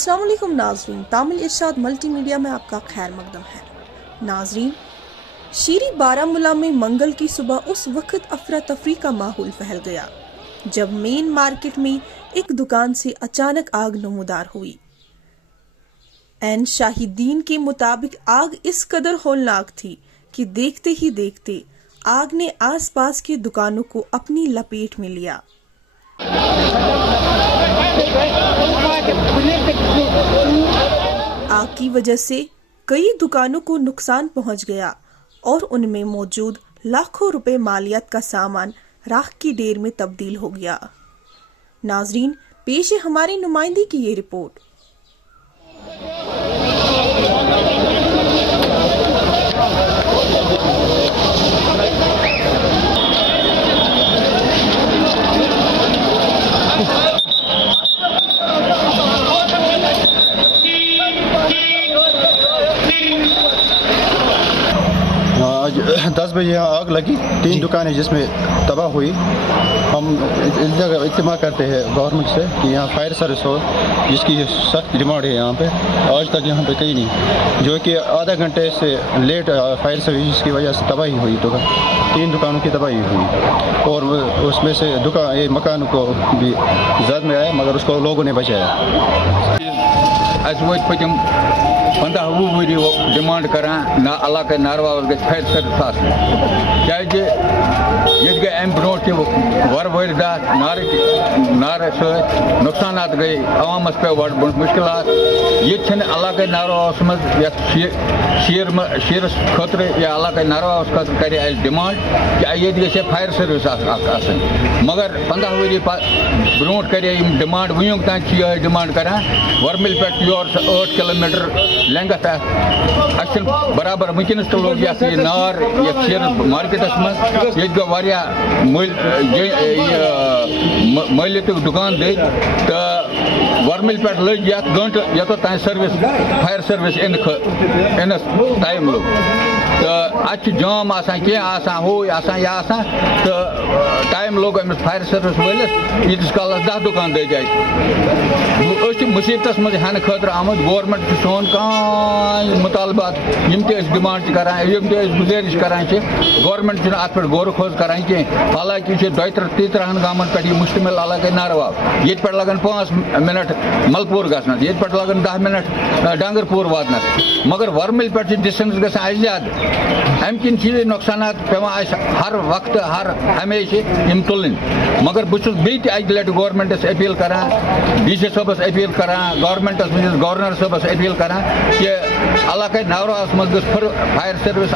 अस्सलाम वालेकुम नाजरीन, तामिल इरशाद मल्टी मीडिया में आपका खैर मकदम है। नाजरीन, शीरी बारामूला में मंगल की सुबह उस वक्त अफरा तफरी का माहौल फैल गया जब मेन मार्केट में एक दुकान से अचानक आग नमूदार हुई। एन शाहिदीन के मुताबिक आग इस कदर होलनाक थी कि देखते ही देखते आग ने आसपास की दुकानों को अपनी लपेट में लिया। आग की वजह से कई दुकानों को नुकसान पहुंच गया और उनमें मौजूद लाखों रुपए मालियात का सामान राख की ढेर में तब्दील हो गया। नाजरीन, पेश है हमारी नुमाइंदी की ये रिपोर्ट। आज 10 बजे यहाँ आग लगी, 3 दुकानें जिसमें तबाह हुई। हम इस जगह इत्तेमा करते हैं गवर्नमेंट से कि यहाँ फायर सर्विस हो, जिसकी सख्त डिमांड है यहाँ पे। आज तक यहाँ पे कहीं नहीं, जो कि आधा घंटे से लेट फायर सर्विस की वजह से तबाही हुई। 3 दुकानों की तबाही हुई और उसमें से मकान को भी जद में आया, मगर उसको लोगों ने बचाया। पतम 15-20 वरी डिमांड करान ना इलाक़ नारवा गई फायर सर्विस क्या ये अम ब्रो वर वारदात नार नुकसान गई अवामस पे मुश्किल ये इलाक़ नारवा मज शीरस खतर या इलाक़ नारवा खतर कर डिमांड कि ये गे फायर सर्विस मगर 15 वरी ब्रो कर डिमांड वुक तान डिमांड करान वर्मिल पे योर 8 किलोमीटर लेंगथ बराबर वनस तो लोग ये नार शीर मार्केटस मज ये गो मलित दुकान दे तो वर्मिल पे लग ये गंट ये तान service fire service in time लोग तो अत जाम हो तो टाइम लोग अमिस फायर सर्विस वलिस यीटिस कालस 10 दुकान दे जाए मुसीबत मज हेन खतर आमद। गवर्नमेंट सोन कहीं मुतालबात डिमांड करान गुजारिश करान गवर्नमेंट अत पे गौर खोज करान कह। हालांकि 32-33 गामन पे मुश्तमिल इलाक़ नारवा ये पे लगन 5 मिनट मलपुर गसनस ये पे लगन 10 मिनट डंगरपुर वातनस मगर वर्मिल पे डिस्टेंस गसान ज्यादा अम किन नुकसान पे हर वक्त हर हमेशा तुलन। मगर बहुत अक लट गवर्नमेंटस अपील करान DC साहबस अपील करान गवर्नमेंटस गवर्नर साहबस अपील करान कि इलाक़ नारवास मज फायर सर्विस